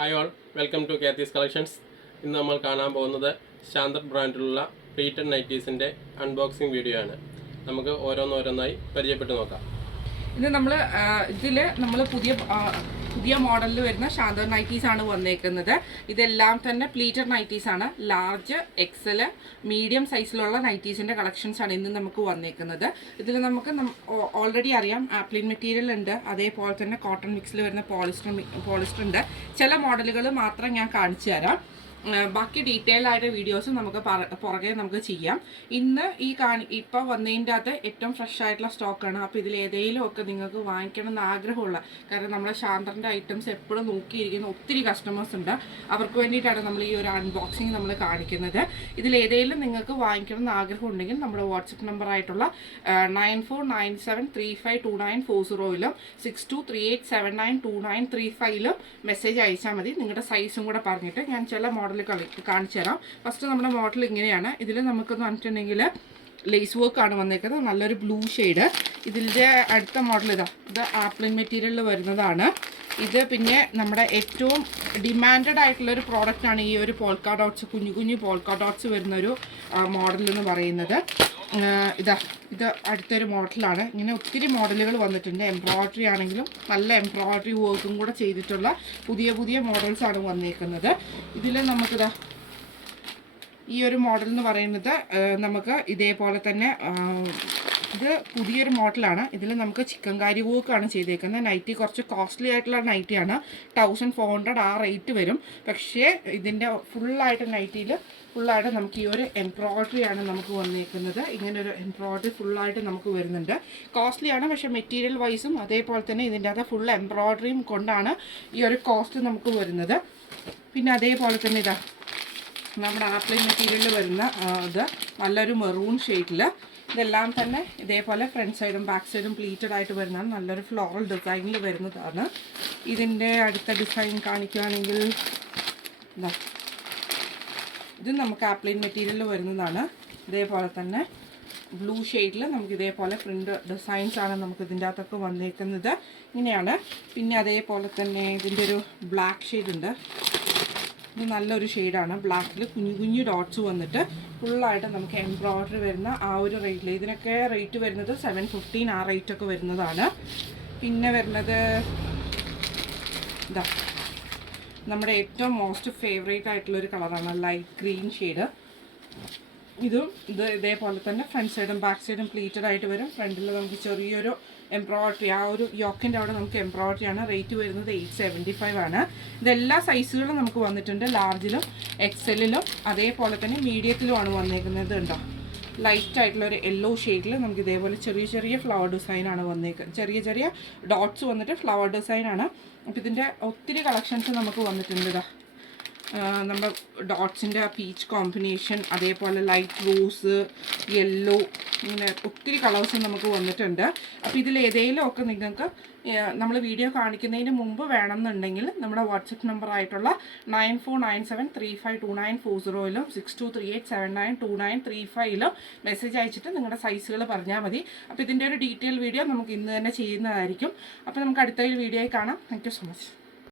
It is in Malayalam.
Hi all, welcome to CATHY'S collections. ഇന്ന് നമ്മൾ കാണാൻ പോകുന്നത് ഷാന്തർ ബ്രാൻഡിലുള്ള പ്ലീറ്റഡ് നൈറ്റീസിൻ്റെ അൺബോക്സിങ് വീഡിയോ ആണ്. നമുക്ക് ഓരോന്നോരോന്നായി പരിചയപ്പെട്ട് നോക്കാം. ഇത് നമ്മൾ പുതിയ മോഡലിൽ വരുന്ന ഷാന്തർ നൈറ്റീസ് ആണ് വന്നേക്കുന്നത്. ഇതെല്ലാം തന്നെ പ്ലീറ്റഡ് നൈറ്റീസ് ആണ്. ലാർജ്, എക്സൽ, മീഡിയം സൈസിലുള്ള നൈറ്റീസിൻ്റെ കളക്ഷൻസ് ആണ് ഇന്ന് നമുക്ക് വന്നേക്കുന്നത്. ഇതിൽ നമുക്ക് ഓൾറെഡി അറിയാം ആപ്ലിൻ മെറ്റീരിയൽ ഉണ്ട്, അതേപോലെ തന്നെ കോട്ടൺ മിക്സിൽ വരുന്ന പോളിസ്റ്റർ ഉണ്ട്. ചില മോഡലുകൾ മാത്രം ഞാൻ കാണിച്ചു തരാം. ബാക്കി ഡീറ്റെയിൽ ആയിട്ട് വീഡിയോസ് നമുക്ക് പുറകെ നമുക്ക് ചെയ്യാം. ഇന്ന് ഇപ്പോൾ വന്നതിൻ്റെ അകത്ത് ഏറ്റവും ഫ്രഷ് ആയിട്ടുള്ള സ്റ്റോക്കാണ്. അപ്പോൾ ഇതിൽ ഏതെങ്കിലും ഒക്കെ നിങ്ങൾക്ക് വാങ്ങിക്കണം എന്ന് ആഗ്രഹമുള്ള, കാരണം നമ്മുടെ ഷാന്തറിൻ്റെ ഐറ്റംസ് എപ്പോഴും നോക്കിയിരിക്കുന്ന ഒത്തിരി കസ്റ്റമേഴ്സ് ഉണ്ട്. അവർക്ക് വേണ്ടിയിട്ടാണ് നമ്മൾ ഈ ഒരു അൺബോക്സിങ് നമ്മൾ കാണിക്കുന്നത്. ഇതിൽ ഏതെങ്കിലും നിങ്ങൾക്ക് വാങ്ങിക്കണം എന്ന് ആഗ്രഹം ഉണ്ടെങ്കിൽ നമ്മുടെ വാട്സപ്പ് നമ്പറായിട്ടുള്ള 9497352940 6238792935 മെസ്സേജ് അയച്ചാൽ മതി. നിങ്ങളുടെ സൈസും കൂടെ പറഞ്ഞിട്ട് ഞാൻ ചില മോഡൽ കാണിച്ചു തരാം. ഫസ്റ്റ് നമ്മുടെ മോഡൽ ഇങ്ങനെയാണ്. ഇതിൽ നമുക്കെന്ന് പറഞ്ഞിട്ടുണ്ടെങ്കിൽ ലേസ് വർക്കാണ് വന്നേക്കുന്നത്, നല്ലൊരു ബ്ലൂ ഷെയ്ഡ്. ഇതിൻ്റെ അടുത്ത മോഡൽ ഇത് ആപ്ലിൻ മെറ്റീരിയലിൽ വരുന്നതാണ്. ഇത് പിന്നെ നമ്മുടെ ഏറ്റവും ഡിമാൻഡഡ് ആയിട്ടുള്ളൊരു പ്രോഡക്റ്റാണ് ഈ ഒരു പോൾക്ക ഡോട്ട്സ്, കുഞ്ഞു പോൾക്ക ഡോട്ട്സ് വരുന്നൊരു മോഡൽ എന്ന് പറയുന്നത്. ഇത് അടുത്തൊരു മോഡലാണ്. ഇങ്ങനെ ഒത്തിരി മോഡലുകൾ വന്നിട്ടുണ്ട്. എംബ്രോയ്ഡറി ആണെങ്കിലും നല്ല എംബ്രോയ്ഡറി വർക്കും കൂടെ ചെയ്തിട്ടുള്ള പുതിയ മോഡൽസാണ് വന്നേക്കുന്നത്. ഇതിൽ നമുക്കിതാ ഈ ഒരു മോഡൽ എന്ന് പറയുന്നത് നമുക്ക് ഇതേപോലെ തന്നെ ഇത് പുതിയൊരു മോഡലാണ്. ഇതിൽ നമുക്ക് ചിക്കൻകാരി വർക്കാണ് ചെയ്തേക്കുന്നത്. നൈറ്റി കുറച്ച് കോസ്റ്റ്ലി ആയിട്ടുള്ള നൈറ്റിയാണ്. 1400 ആ റേറ്റ് വരും. പക്ഷേ ഇതിൻ്റെ ഫുള്ളായിട്ട് നൈറ്റിയിൽ ഫുള്ളായിട്ട് നമുക്ക് ഈ ഒരു എംബ്രോയ്ഡറിയാണ് നമുക്ക് വന്നേക്കുന്നത്. ഇങ്ങനൊരു എംബ്രോയ്ഡറി ഫുള്ളായിട്ട് നമുക്ക് വരുന്നുണ്ട്. കോസ്റ്റ്ലിയാണ്, പക്ഷേ മെറ്റീരിയൽ വൈസും അതേപോലെ തന്നെ ഇതിൻ്റെ അകത്ത് ഫുൾ എംബ്രോയ്ഡറിയും കൊണ്ടാണ് ഈ ഒരു കോസ്റ്റ് നമുക്ക് വരുന്നത്. പിന്നെ അതേപോലെ തന്നെ നമ്മുടെ ആപ്ലിൻ മെറ്റീരിയലിൽ വരുന്ന ഇത് നല്ലൊരു മെറൂൺ ഷെയ്ഡിൽ, ഇതെല്ലാം തന്നെ ഇതേപോലെ ഫ്രണ്ട് സൈഡും ബാക്ക് സൈഡും പ്ലീറ്റഡ് ആയിട്ട് വരുന്നതാണ്. നല്ലൊരു ഫ്ലോറൽ ഡിസൈനിൽ വരുന്നതാണ്. ഇതിൻ്റെ അടുത്ത ഡിസൈൻ കാണിക്കുകയാണെങ്കിൽ ഇത് നമുക്ക് ആപ്ലിൻ മെറ്റീരിയലിൽ വരുന്നതാണ്. ഇതേപോലെ തന്നെ ബ്ലൂ ഷെയ്ഡിൽ നമുക്ക് ഇതേപോലെ പ്രിൻ്റ് ഡിസൈൻസാണ് നമുക്ക് ഇതിൻ്റെ അകത്തൊക്കെ വന്നേക്കുന്നത്. ഇങ്ങനെയാണ്. പിന്നെ അതേപോലെ തന്നെ ഇതിൻ്റെ ഒരു ബ്ലാക്ക് ഷെയ്ഡ് ഉണ്ട്. ഇത് നല്ലൊരു ഷെയ്ഡാണ്. ബ്ലാക്കിൽ കുഞ്ഞു ഡോട്ട്സ് വന്നിട്ട് ഫുള്ളായിട്ട് നമുക്ക് എംബ്രോയ്ഡറി വരുന്ന ആ ഒരു റേറ്റിൽ, ഇതിനൊക്കെ റേറ്റ് വരുന്നത് 715 ആ റേറ്റൊക്കെ വരുന്നതാണ്. പിന്നെ വരുന്നത് നമ്മുടെ ഏറ്റവും മോസ്റ്റ് ഫേവറേറ്റ് ആയിട്ടുള്ളൊരു കളറാണ് ലൈറ്റ് ഗ്രീൻ ഷെയ്ഡ്. ഇത് ഇതേപോലെ തന്നെ ഫ്രണ്ട് സൈഡും ബാക്ക് സൈഡും പ്ലീറ്റഡ് ആയിട്ട് വരും. ഫ്രണ്ടിൽ നമുക്ക് ചെറിയൊരു എംബ്രോയ്ഡറി, ആ ഒരു യോക്കിൻ്റെ അവിടെ നമുക്ക് എംബ്രോയ്ഡറി ആണ്. റേറ്റ് വരുന്നത് 875 ആണ്. ഇതെല്ലാ സൈസുകളും നമുക്ക് വന്നിട്ടുണ്ട്. ലാർജിലും എക്സലിലും അതേപോലെ തന്നെ മീഡിയത്തിലുമാണ് വന്നേക്കുന്നത്. ഉണ്ടോ, ലൈറ്റ് ആയിട്ടുള്ളൊരു യെല്ലോ ഷെയ്ഡിൽ നമുക്ക് ഇതേപോലെ ചെറിയ ഫ്ലവർ ഡിസൈനാണ് വന്നേക്കുന്നത്. ചെറിയ ഡോട്ട്സ് വന്നിട്ട് ഫ്ലവർ ഡിസൈനാണ്. അപ്പോൾ ഇതിൻ്റെ ഒത്തിരി കളക്ഷൻസ് നമുക്ക് വന്നിട്ടുണ്ട്. നമ്മുടെ ഡോട്ട്സിൻ്റെ പീച്ച് കോമ്പിനേഷൻ, അതേപോലെ ലൈറ്റ് റോസ്, യെല്ലോ, ഇങ്ങനെ ഒത്തിരി കളേഴ്സ് നമുക്ക് വന്നിട്ടുണ്ട്. അപ്പോൾ ഇതിൽ ഏതെങ്കിലും ഒക്കെ നിങ്ങൾക്ക് നമ്മൾ വീഡിയോ കാണിക്കുന്നതിന് മുമ്പ് വേണമെന്നുണ്ടെങ്കിൽ നമ്മുടെ വാട്സപ്പ് നമ്പറായിട്ടുള്ള 9497352940 6238792935 മെസ്സേജ് അയച്ചിട്ട് നിങ്ങളുടെ സൈസുകൾ പറഞ്ഞാൽ മതി. അപ്പോൾ ഇതിൻ്റെ ഒരു ഡീറ്റെയിൽ വീഡിയോ നമുക്ക് ഇന്ന് തന്നെ ചെയ്യുന്നതായിരിക്കും. അപ്പോൾ നമുക്ക് അടുത്ത വീഡിയോയിൽ കാണാം. Thank you so much.